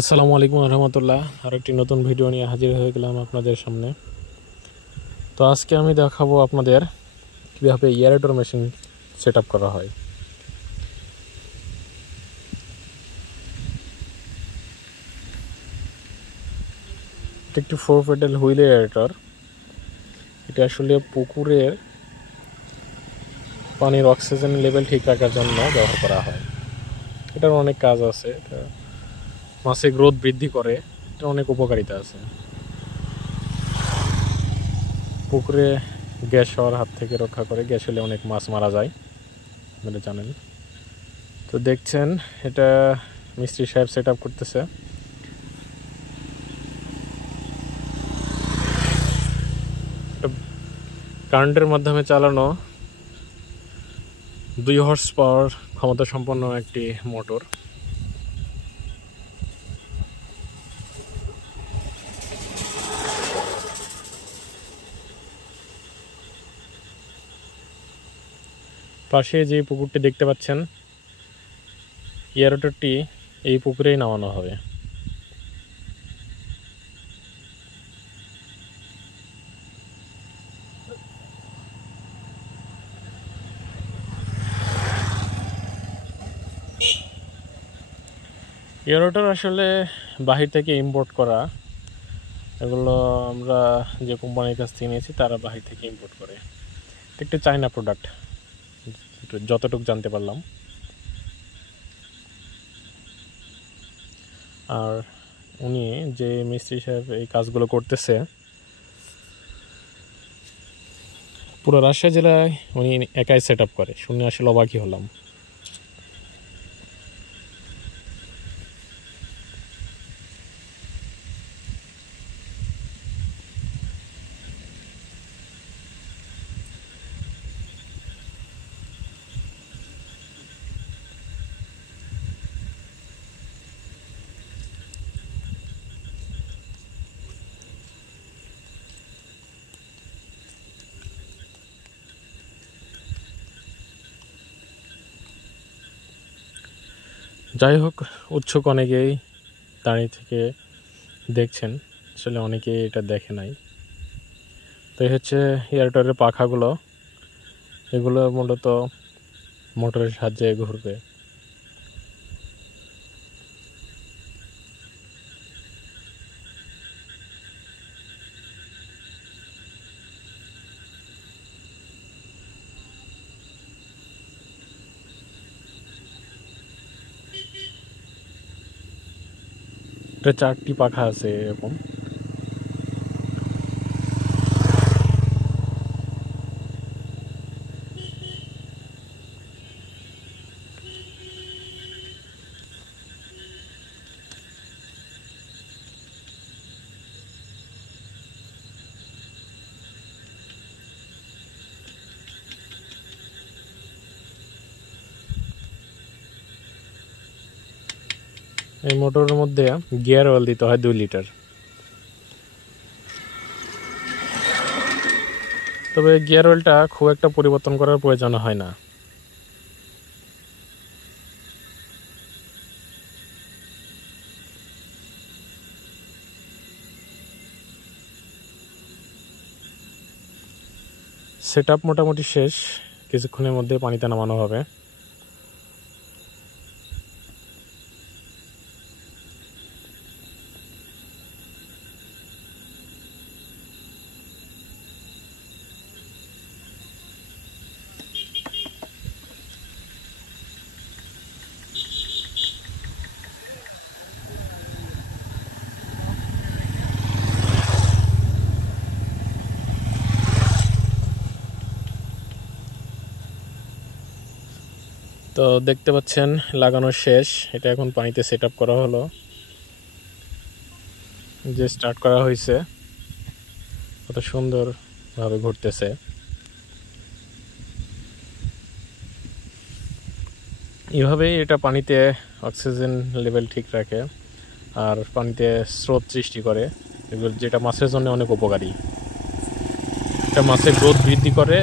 আসসালামু আলাইকুম রহমতুল্লাহ। আরেকটি নতুন ভিডিও নিয়ে হাজির হয়ে গেলাম আপনাদের সামনে। তো আজকে আমি দেখাবো আপনাদের কীভাবে এয়ারেটর মেশিন সেট আপ করা হয়। এটা একটি 4 পেডাল হুইল এয়ারেটর। এটা আসলে পুকুরের পানির অক্সিজেন লেভেল ঠিক রাখার জন্য ব্যবহার করা হয়। এটার অনেক কাজ আছে। এটা মাছের গ্রোথ বৃদ্ধি করে, এটা অনেক উপকারিতা আছে। পুকুরে গ্যাস হওয়ার হাত থেকে রক্ষা করে, গ্যাস হলে অনেক মাছ মারা যায়, আপনারা জানেন। তো দেখছেন এটা মিস্ত্রি সাহেব সেট আপ করতেছে। কারেন্টের মাধ্যমে চালানো 2 হর্স পাওয়ার ক্ষমতা সম্পন্ন একটি মোটর। পাশে যে পুকুরটি দেখতে পাচ্ছেন, এয়ারোটরটি এই পুকুরেই নামানো হবে। এয়ারোটর আসলে বাহির থেকে ইম্পোর্ট করা। এগুলো আমরা যে কোম্পানির কাছ থেকে নিয়েছি তারা বাহির থেকে ইম্পোর্ট করে। একটি চায়না প্রোডাক্ট যতটুকু জানতে পারলাম। আর উনি যে মিস্ত্রি সাহেব এই কাজগুলো করতেছে, পুরো রাজশাহী জেলায় উনি একাই সেট আপ করে। শুনে আসলে অবাকই হলাম। যাই হোক, উৎসুক অনেকেই দাঁড়িয়ে থেকে দেখছেন, আসলে অনেকেই এটা দেখে নাই। তো এই হচ্ছে এয়ারটরের পাখাগুলো। এগুলো মূলত মোটরের সাহায্যে ঘুরবে। এটা 4টি পাখা আছে এরকম। এই মোটরের মধ্যে গিয়ার অয়েল দিতে হয় 2 লিটার। তবে গিয়ার অয়েলটা খুব একটা পরিবর্তন করার প্রয়োজন হয় না। সেট আপ মোটামুটি শেষ, কিছুক্ষণের মধ্যে পানিতে নামানো হবে। তো দেখতে পাচ্ছেন লাগানো শেষ। এটা এখন পানিতে সেট আপ করা হলো, যে স্টার্ট করা হয়েছে, কত সুন্দরভাবে ঘুরতেছে। এভাবেই এটা পানিতে অক্সিজেন লেভেল ঠিক রাখে আর পানিতে স্রোত সৃষ্টি করে, যেটা মাছের জন্য অনেক উপকারী। এটা মাছের গ্রোথ বৃদ্ধি করে।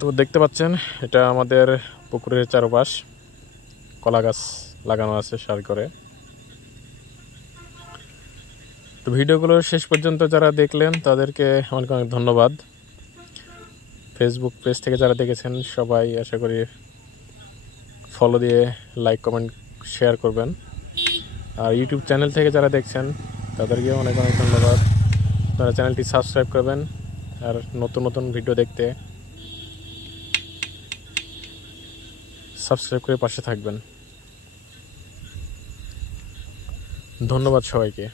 তো দেখতে পাচ্ছেন এটা আমাদের পুকুরের চারপাশ, কলা গাছ লাগানো আছে সারি করে। তো ভিডিওগুলো শেষ পর্যন্ত যারা দেখলেন তাদেরকে অনেক অনেক ধন্যবাদ। ফেসবুক পেজ থেকে যারা দেখেছেন সবাই আশা করি ফলো দিয়ে লাইক কমেন্ট শেয়ার করবেন। আর ইউটিউব চ্যানেল থেকে যারা দেখছেন তাদেরকে অনেক অনেক ধন্যবাদ। আপনারা চ্যানেলটি সাবস্ক্রাইব করবেন আর নতুন নতুন ভিডিও দেখতে সাবস্ক্রাইব করে পাশে থাকবেন। ধন্যবাদ সবাইকে।